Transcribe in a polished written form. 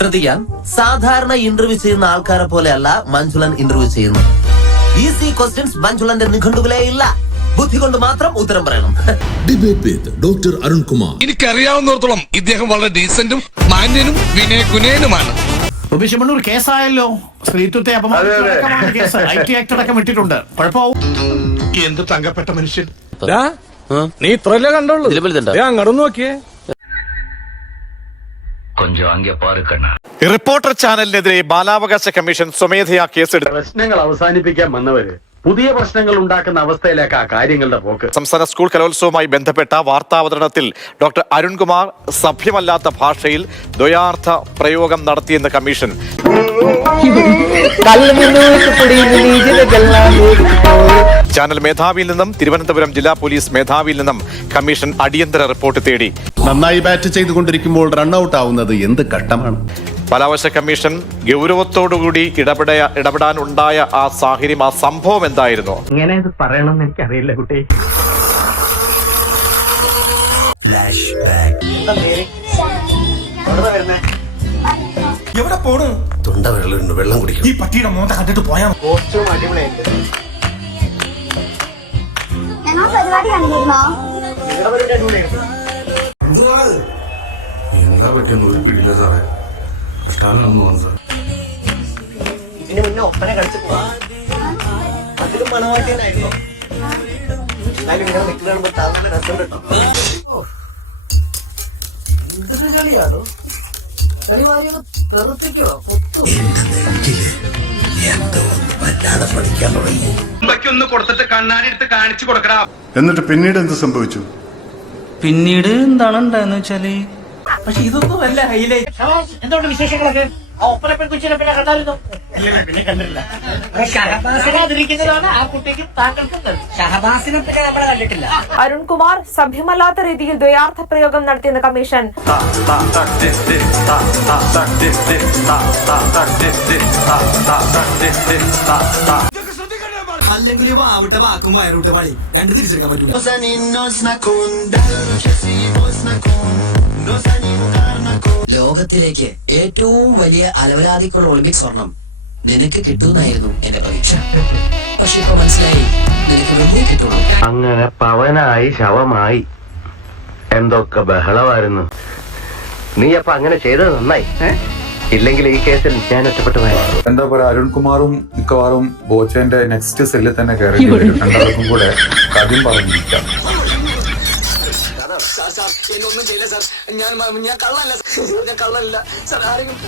ശ്രദ്ധിക്കാൻ, സാധാരണ ഇന്റർവ്യൂ ചെയ്യുന്ന ആൾക്കാരെ പോലെയല്ല മഞ്ജുളൻ ഇന്റർവ്യൂ ചെയ്യുന്നത്. ഈസി ക്വസ്റ്റ്യൻസ് മഞ്ജുളന്റെ നിഘണ്ടുവിലേ ഇല്ല. ബുദ്ധി കൊണ്ട് മാത്രം ഉത്തരം പറയണം. Debate with doctor Arunkumar. എനിക്കറിയാവുന്നിടത്തോളം ഇദ്ദേഹം വളരെ ഡീസന്റും മാന്യനും വിനയകുനേനുമാണ്. കേസായല്ലോ, സ്ത്രീത്വത്തെ അപമാനിച്ച കേസ് IT ആക്ട് അടക്കം വിട്ടിട്ടുണ്ട്. കുഴപ്പമാവും. എന്ത് തങ്കപ്പെട്ട മനുഷ്യൻ. നീ ഇത്രല്ലേ കണ്ടോളൂ, അങ്ങോട്ട് നോക്കിയേ. റിപ്പോർട്ടർ ചാനലിനെതിരെ ബാലാവകാശ കമ്മീഷൻ സ്വമേധയാ കേസെടുത്തു. പ്രശ്നങ്ങൾ അവസാനിപ്പിക്കാൻ വന്നവര് പുതിയ പ്രശ്നങ്ങൾ ഉണ്ടാക്കുന്ന അവസ്ഥയിലേക്കാ കാര്യങ്ങളുടെ പോക്ക്. സംസ്ഥാന സ്കൂൾ കലോത്സവവുമായി ബന്ധപ്പെട്ട വാർത്താവതരണത്തിൽ ഡോക്ടർ അരുൺകുമാർ സഭ്യമല്ലാത്ത ഭാഷയിൽ ദ്വയാർത്ഥ പ്രയോഗം നടത്തിയെന്ന് കമ്മീഷൻ. ചാനൽ മേധാവിയിൽ നിന്നും തിരുവനന്തപുരം ജില്ലാ പോലീസ് മേധാവിയിൽ നിന്നും കമ്മീഷൻ അടിയന്തര റിപ്പോർട്ട് തേടി. നന്നായി ബാറ്റ് ചെയ്തുകൊണ്ടിരിക്കുമ്പോൾ റൺഔട്ട് ആവുന്നത് എന്ത് കഷ്ടമാണ്. ബാലാവകാശ കമ്മീഷൻ ഗൗരവത്തോടുകൂടി ഇടപെടാനുണ്ടായ ആ സാഹചര്യം, ആ സംഭവം എന്തായിരുന്നു? ഇങ്ങനെ ഇത് പറയണമെന്ന് എനിക്കറിയില്ല കുട്ടി. എവിടെ പോണു? തൊണ്ട വെള്ളം കുടിക്കണം. ഈ പട്ടിയുടെ മോന്ത കണ്ടിട്ട് പോയാ എന്താ പറ്റിയെന്ന് ഒരു പിടിയില്ല സാറേ. കഷ്ടാലൊന്നും തോന്നുന്നു സാർ. ഇതിന് മുന്നേ ഒപ്പന കളിച്ചു പോവാ, അതിലും മണവാട്ടിയായിരുന്നു. എന്തൊരു ചളിയാടോ, ചളി വാരിയൊന്ന് തെറിപ്പിക്കോ. ഒന്ന് കൊടുത്തിട്ട് കണ്ണാടി എടുത്ത് കാണിച്ചു കൊടുക്കണം. എന്നിട്ട് പിന്നീട് എന്ത് സംഭവിച്ചു? പിന്നീട് എന്താണ് ഉണ്ടായെന്ന് വെച്ചാല്, പക്ഷെ ഇതൊന്നും അല്ല ഹൈലൈറ്റ്. എന്തുകൊണ്ട് വിശേഷങ്ങളൊക്കെ? ഒപ്പന പെൺകുച്ചിനെ പിന്നെ കണ്ടായിരുന്നു? പിന്നെ കണ്ടിട്ടില്ല. ഷഹബാസിനാതിരിക്കുന്നതാണ് ആ കുട്ടിക്ക് താങ്കൾക്കും. ഷഹബാസിനെ പിന്നെ നമ്മളെ കണ്ടിട്ടില്ല. അരുൺകുമാർ സഭ്യമല്ലാത്ത രീതിയിൽ ദ്വയാർത്ഥ പ്രയോഗം നടത്തിയെന്ന് കമ്മീഷൻ. അല്ലെങ്കിൽ വാവിട്ട വാക്കും വയറുവിട്ട വളി രണ്ട് തിരിച്ചെടുക്കാൻ പറ്റൂല. ലോകത്തിലേക്ക് ഏറ്റവും വലിയ അലവലാതിക്കുള്ള ഒളിമ്പിക് സ്വർണം നിനക്ക് കിട്ടുന്നായിരുന്നു എന്റെ പ്രതീക്ഷ. പക്ഷെ ഇപ്പൊ മനസ്സിലായി, നിനക്ക് വെള്ളി കിട്ടുള്ളൂ. അങ്ങനെ പവനായി ശവമായി എന്തൊക്കെ ബഹളമായിരുന്നു. നീ അപ്പൊ അങ്ങനെ ചെയ്തത് നന്നായി. ഇല്ലെങ്കിൽ ഈ കേസിൽ ഞാൻ ഒറ്റപ്പെട്ടു പോയത്. എന്താ പറയാ, അരുൺകുമാറും മിക്കവാറും ബോച്ചേന്റെ നെക്സ്റ്റ് സെല്ലിൽ തന്നെ കയറി വരും. രണ്ടാൾക്കും കൂടെ കാര്യം പറഞ്ഞിരിക്കാം. എന്നൊന്നും ചെയ്യില്ല സാർ, ഞാൻ കള്ളല്ല, ഞാൻ കള്ളല്ല സാർ. ആരെങ്കിലും